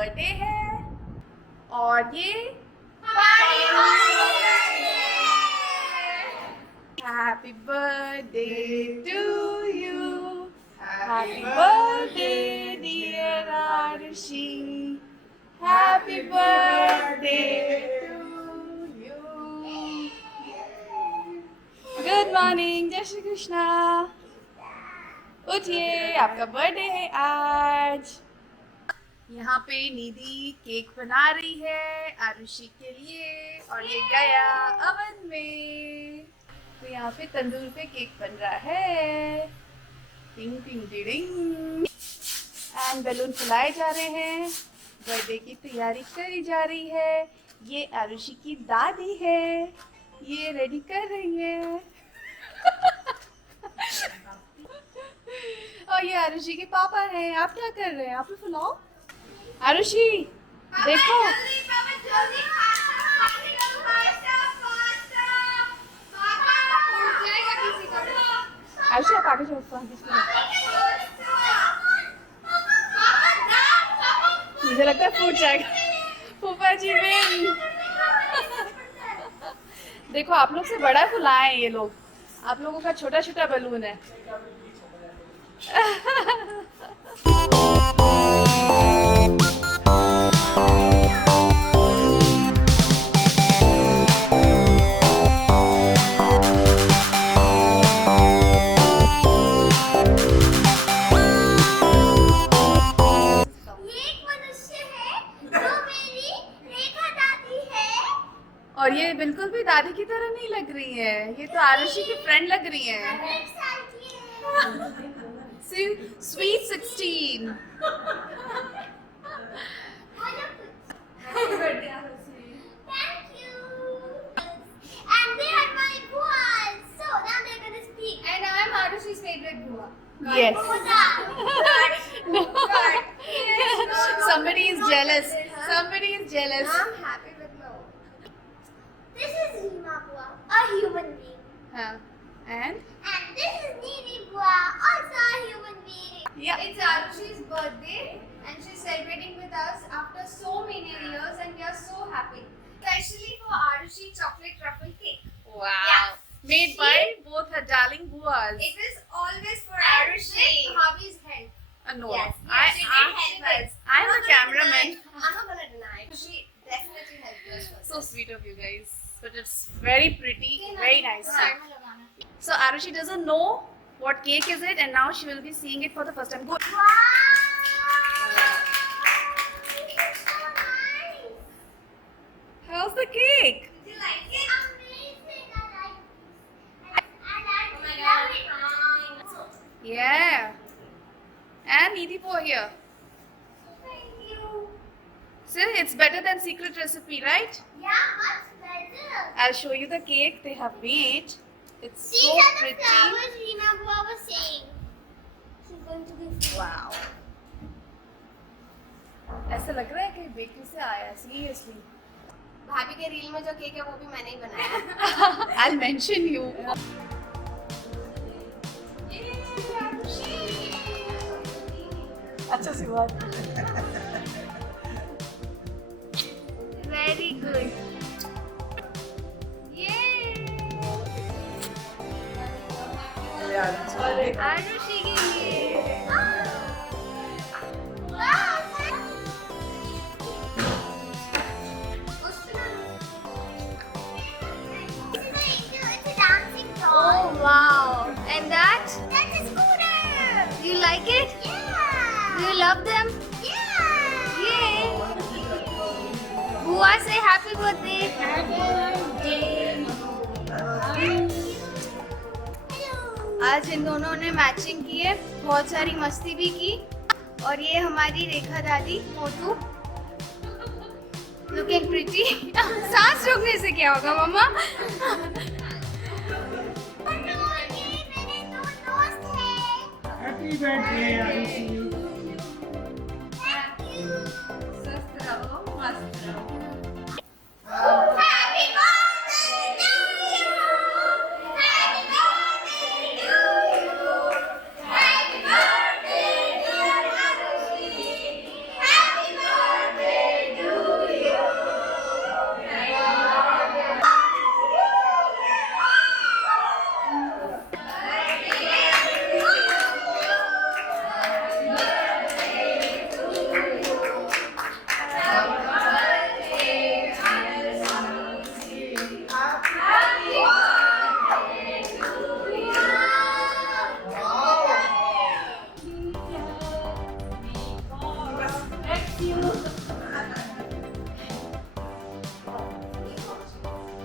Birthday है और ये happy birthday to you, happy birthday dear Arushi, happy birthday to you. Good morning, जय श्री कृष्णा। उठिए, आपका बर्थडे है आज। यहाँ पे निधि केक बना रही है आरुषि के लिए और ये गया अवन में। तो यहाँ पे तंदूर पे केक बन रहा है। टिंग टिंग टिंग एंड बैलून फुलाए जा रहे हैं। बर्थडे की तैयारी करी जा रही है। ये आरुषि की दादी है, ये रेडी कर रही है। और ये आरुषि के पापा हैं। आप क्या कर रहे हैं? आप भी फुलाओ। आरुषि देखो, आरुषि आप आगे जाओ। मुझे लगता है फूट जाएगा। फूफा जी विन। देखो, आप लोग से बड़ा फुलाए ये लोग, आप लोगों का छोटा छोटा बलून है। और ये बिल्कुल भी दादी की तरह नहीं लग रही है, ये तो आरुषि की फ्रेंड लग रही है। Sweet 16. Happy birthday, Aarushi. Thank you. And they are my boys. So now they're gonna speak. And I'm Arushi's favorite bua. Yes. No. Somebody is jealous. Somebody is jealous. I'm happy with no. This is Rima Bua, a human being. Huh. And And this is Nini Bua, also a human being. yeah. It's Arushi's birthday and she's celebrating with us after so many years and we are so happy. Especially for Arushi chocolate truffle cake. Wow. Yeah. Made by both her darling buas. It was always for And Arushi. with Bhabhi's help. No. Yes. She did help us. I'm a cameraman. I'm not gonna deny it. She definitely helped us first. So sweet of you guys. But it's very pretty, very nice. So Aarushi doesn't know what cake is it, and now she will be seeing it for the first time. Good. Wow! This is so nice. How's the cake? Do you like it? Amazing. I like this. Oh my love god. it. Yeah. And Nidipo here. Thank you. See, it's better than secret recipe, right? Yeah, much better. I'll show you the cake they have made. It's These so are the pretty. flowers Rina Bua was saying. She's going to give. Wow. ऐसा लग रहा है कि bakery से आया seriously. भाभी के reel में जो केक है वो भी मैंने ही बनाया. I'll mention you. अच्छा सी बात. Very good. Arushi के लिए. Oh wow! And that? That's a scooter. You like it? Yeah. Do you love them? Yeah. Yay! Bua, say happy birthday. आज इन दोनों ने मैचिंग की है, बहुत सारी मस्ती भी की. और ये हमारी रेखा दादी मोटू, लुकिंग प्रिटी. सांस रोकने से क्या होगा मम्मा? Happy birthday, Aarushi. स्वस्थ रहो, मस्त रहो. Happy birthday to you. Happy birthday to you. Happy birthday, dear Aarushi. Happy birthday.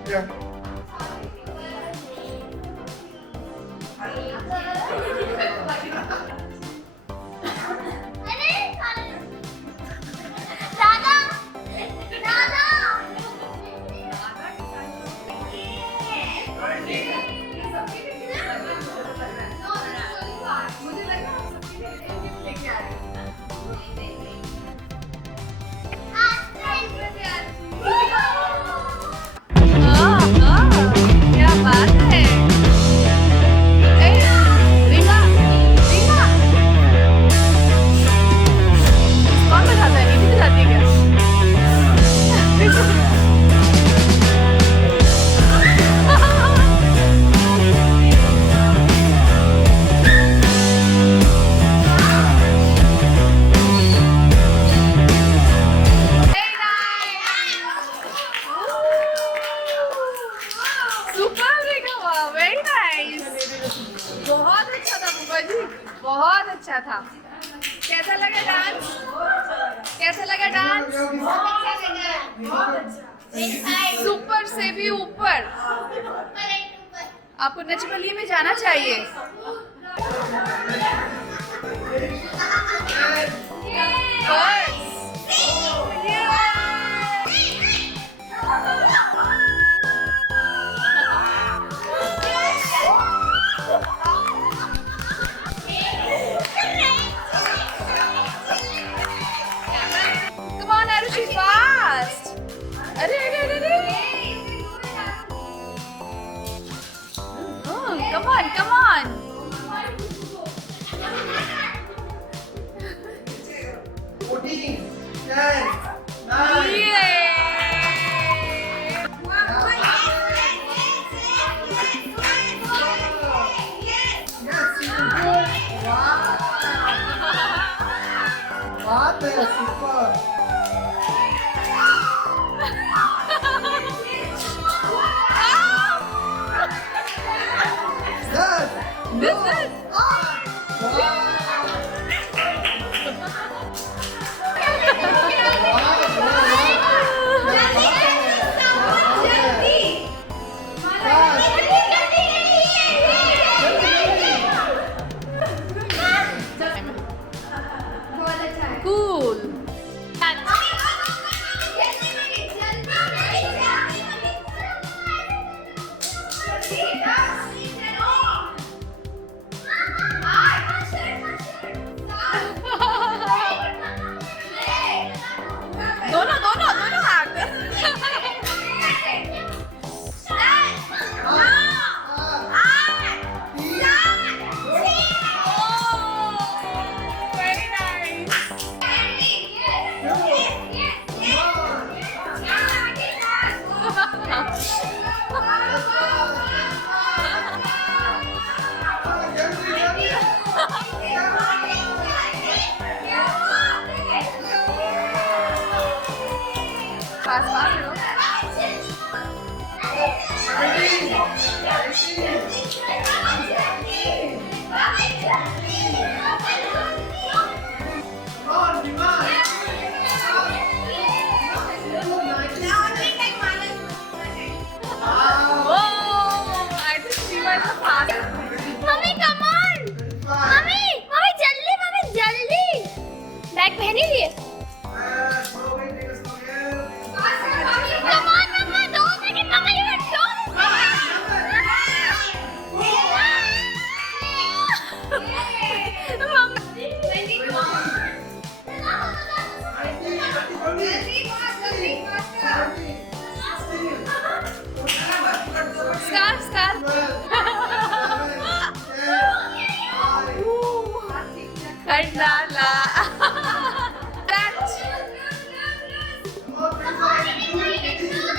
Yeah. क्या बात है रीमा रीमा कौन बजाता है नीति बजाती है वेरी नाइस बहुत अच्छा था बुआ जी बहुत अच्छा था कैसा लगा डांस सुपर से भी ऊपर आपको नच बलिए में जाना चाहिए Come on, Aarushi, fast! अरे अरे अरे अरे! Come on, come on! 14, 10, 9. Yay! बात है सुपर Cool. दोनों हाथ very nice fast I think she was the fastest. Mummy come on mummy जल्दी बैग पहनी लिए come on mamma 2 second mamma you Scar Kardala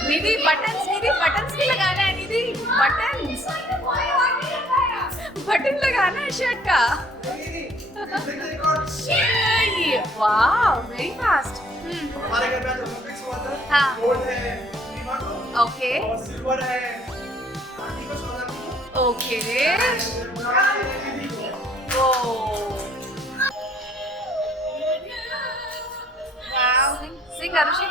दीदी बटन्स भी लगाना है दीदी बटन लगाना है शर्ट का वाह वेरी फास्ट हमारे घर में आज ओलंपिक्स हुआ था हाँ गोल्ड है रीमा को ओके और सिल्वर है आंटी को सोनाली को ओके दीदी को ओ वाओ सिंग Aarushi